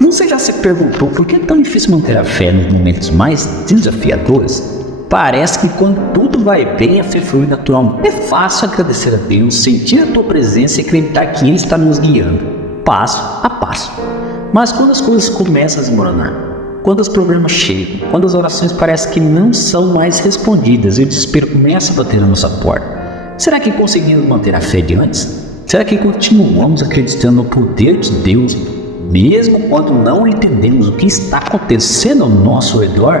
Você já se perguntou por que é tão difícil manter a fé nos momentos mais desafiadores? Parece que quando tudo vai bem, a fé flui naturalmente. É fácil agradecer a Deus, sentir a tua presença e acreditar que Ele está nos guiando, passo a passo. Mas quando as coisas começam a desmoronar, quando os problemas chegam, quando as orações parecem que não são mais respondidas e o desespero começa a bater na nossa porta, será que conseguimos manter a fé de antes? Será que continuamos acreditando no poder de Deus, mesmo quando não entendemos o que está acontecendo ao nosso redor?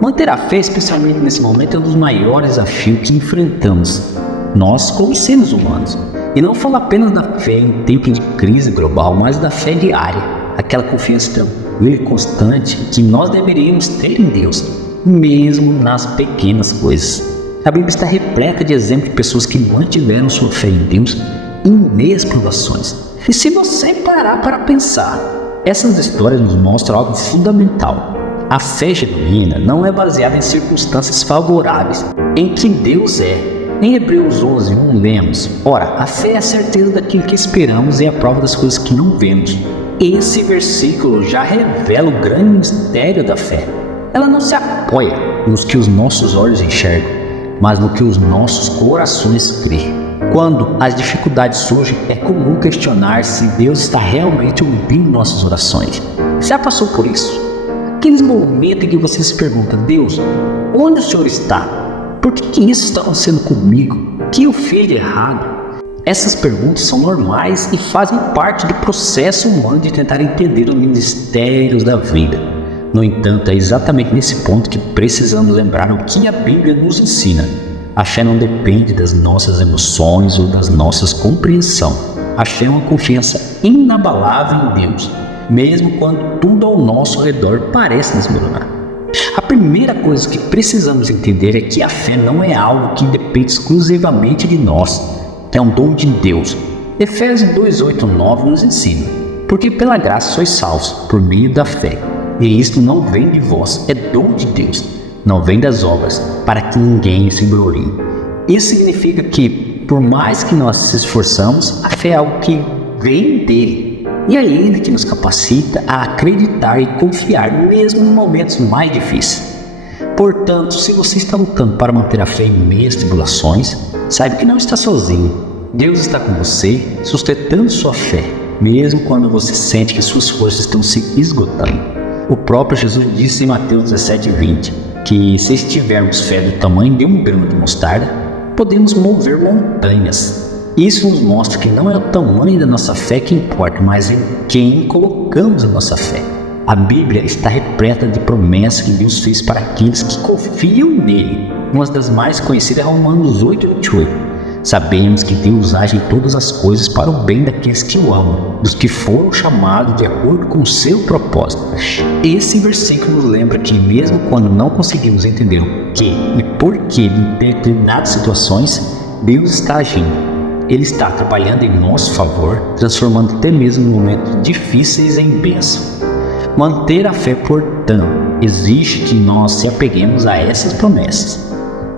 Manter a fé, especialmente nesse momento, é um dos maiores desafios que enfrentamos, nós como seres humanos. E não falo apenas da fé em tempo de crise global, mas da fé diária, aquela confiança tranquila e constante que nós deveríamos ter em Deus, mesmo nas pequenas coisas. A Bíblia está repleta de exemplos de pessoas que mantiveram sua fé em Deus em meias provações. E se você parar para pensar, essas histórias nos mostram algo fundamental. A fé genuína não é baseada em circunstâncias favoráveis, em que Deus é. Em Hebreus 11:1 lemos: ora, a fé é a certeza daquilo que esperamos e a prova das coisas que não vemos. Esse versículo já revela o grande mistério da fé. Ela não se apoia nos que os nossos olhos enxergam, mas no que os nossos corações creem. Quando as dificuldades surgem, é comum questionar se Deus está realmente ouvindo nossas orações. Já passou por isso? Aqueles momentos em que você se pergunta: Deus, onde o Senhor está? Por que isso está acontecendo comigo? O que eu fiz de errado? Essas perguntas são normais e fazem parte do processo humano de tentar entender os mistérios da vida. No entanto, é exatamente nesse ponto que precisamos lembrar o que a Bíblia nos ensina. A fé não depende das nossas emoções ou das nossas compreensões. A fé é uma confiança inabalável em Deus, mesmo quando tudo ao nosso redor parece desmoronar. A primeira coisa que precisamos entender é que a fé não é algo que depende exclusivamente de nós. É um dom de Deus. Efésios 2:8-9 nos ensina: porque pela graça sois salvos, por meio da fé. E isto não vem de vós, é dom de Deus. Não vem das obras, para que ninguém se glorie. Isso significa que, por mais que nós se esforçamos, a fé é algo que vem dele. E é Ele que nos capacita a acreditar e confiar, mesmo em momentos mais difíceis. Portanto, se você está lutando para manter a fé em meio às tribulações, saiba que não está sozinho. Deus está com você, sustentando sua fé, mesmo quando você sente que suas forças estão se esgotando. O próprio Jesus disse em Mateus 17:20 que se tivermos fé do tamanho de um grão de mostarda, podemos mover montanhas. Isso nos mostra que não é o tamanho da nossa fé que importa, mas em quem colocamos a nossa fé. A Bíblia está repleta de promessas que Deus fez para aqueles que confiam nele. Uma das mais conhecidas é Romanos 8:28. Sabemos que Deus age em todas as coisas para o bem daqueles que o amam, dos que foram chamados de acordo com o seu propósito. Esse versículo nos lembra que mesmo quando não conseguimos entender o que e porquê de determinadas situações, Deus está agindo. Ele está trabalhando em nosso favor, transformando até mesmo momentos difíceis em bênção. Manter a fé, portanto, exige que nós se apeguemos a essas promessas.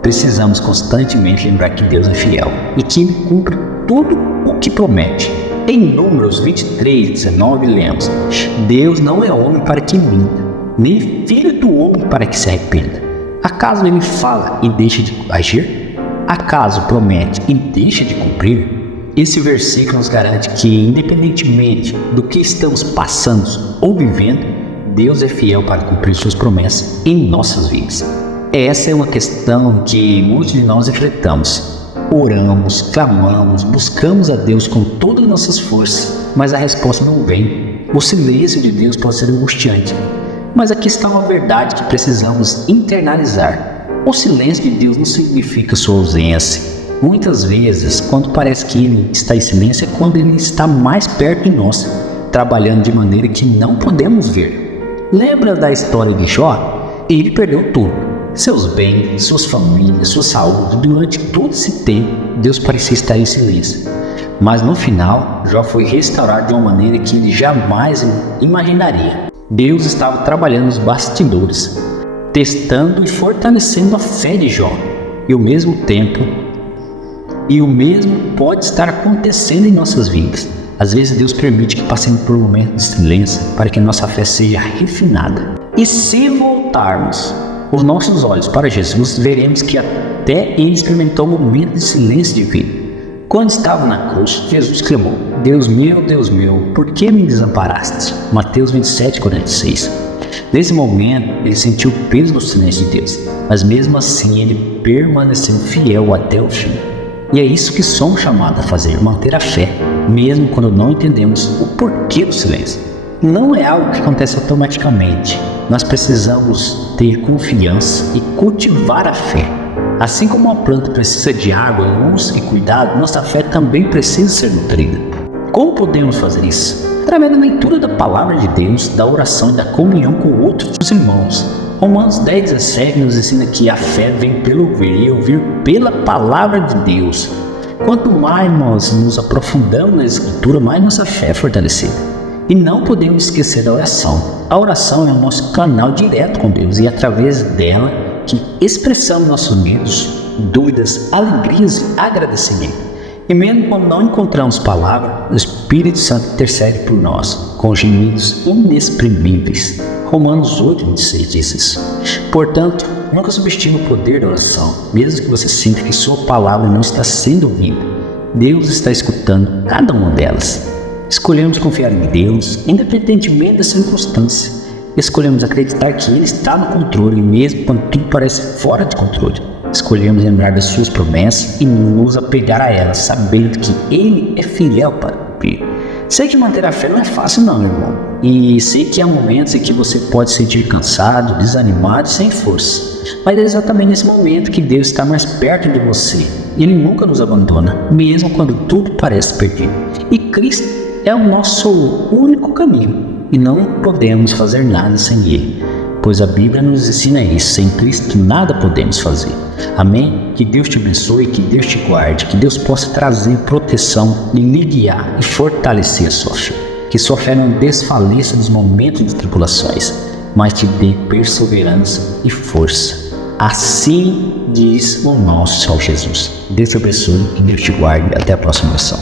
Precisamos constantemente lembrar que Deus é fiel e que Ele cumpre tudo o que promete. Em Números 23:19 lemos: Deus não é homem para que minta, nem filho do homem para que se arrependa. Acaso Ele fala e deixa de agir? Acaso promete e deixa de cumprir? Esse versículo nos garante que, independentemente do que estamos passando ou vivendo, Deus é fiel para cumprir suas promessas em nossas vidas. Essa é uma questão que muitos de nós enfrentamos. Oramos, clamamos, buscamos a Deus com todas as nossas forças, mas a resposta não vem. O silêncio de Deus pode ser angustiante, mas aqui está uma verdade que precisamos internalizar. O silêncio de Deus não significa sua ausência. Muitas vezes, quando parece que Ele está em silêncio, é quando Ele está mais perto de nós, trabalhando de maneira que não podemos ver. Lembra da história de Jó? Ele perdeu tudo. Seus bens, suas famílias, sua saúde. Durante todo esse tempo, Deus parecia estar em silêncio. Mas no final, Jó foi restaurado de uma maneira que ele jamais imaginaria. Deus estava trabalhando nos bastidores, testando e fortalecendo a fé de Jó. E ao mesmo tempo, o mesmo pode estar acontecendo em nossas vidas. Às vezes Deus permite que passemos por um momento de silêncio para que nossa fé seja refinada. E se voltarmos os nossos olhos para Jesus, veremos que até ele experimentou um momento de silêncio divino. Quando estava na cruz, Jesus clamou: Deus meu, por que me desamparaste? Mateus 27:46. Nesse momento, ele sentiu o peso do silêncio de Deus, mas mesmo assim ele permaneceu fiel até o fim. E é isso que somos chamados a fazer, manter a fé, mesmo quando não entendemos o porquê do silêncio. Não é algo que acontece automaticamente. Nós precisamos ter confiança e cultivar a fé. Assim como uma planta precisa de água, luz e cuidado, nossa fé também precisa ser nutrida. Como podemos fazer isso? Através da leitura da palavra de Deus, da oração e da comunhão com outros irmãos. Romanos 10:17 nos ensina que a fé vem pelo ouvir e ouvir pela palavra de Deus. Quanto mais nós nos aprofundamos na Escritura, mais nossa fé é fortalecida. E não podemos esquecer da oração. A oração é o nosso canal direto com Deus e é através dela que expressamos nossos medos, dúvidas, alegrias e agradecimento. E mesmo quando não encontramos palavras, o Espírito Santo intercede por nós, com gemidos inexprimíveis. Romanos 8:26 diz isso. Portanto, nunca subestime o poder da oração, mesmo que você sinta que sua palavra não está sendo ouvida. Deus está escutando cada uma delas. Escolhemos confiar em Deus, independentemente da circunstância. Escolhemos acreditar que Ele está no controle, mesmo quando tudo parece fora de controle. Escolhemos lembrar das suas promessas e nos apegar a elas, sabendo que Ele é fiel para cumprir. Sei que manter a fé não é fácil não, meu irmão. E sei que há momentos em que você pode se sentir cansado, desanimado e sem força. Mas é exatamente nesse momento que Deus está mais perto de você. Ele nunca nos abandona, mesmo quando tudo parece perdido. E Cristo é o nosso único caminho. E não podemos fazer nada sem Ele, pois a Bíblia nos ensina isso: sem Cristo nada podemos fazer. Amém? Que Deus te abençoe, que Deus te guarde, que Deus possa trazer proteção e lhe guiar e fortalecer a sua fé. Que sua fé não desfaleça nos momentos de tribulações, mas te dê perseverança e força. Assim diz o nosso Senhor Jesus. Deus te abençoe e Deus te guarde. Até a próxima oração.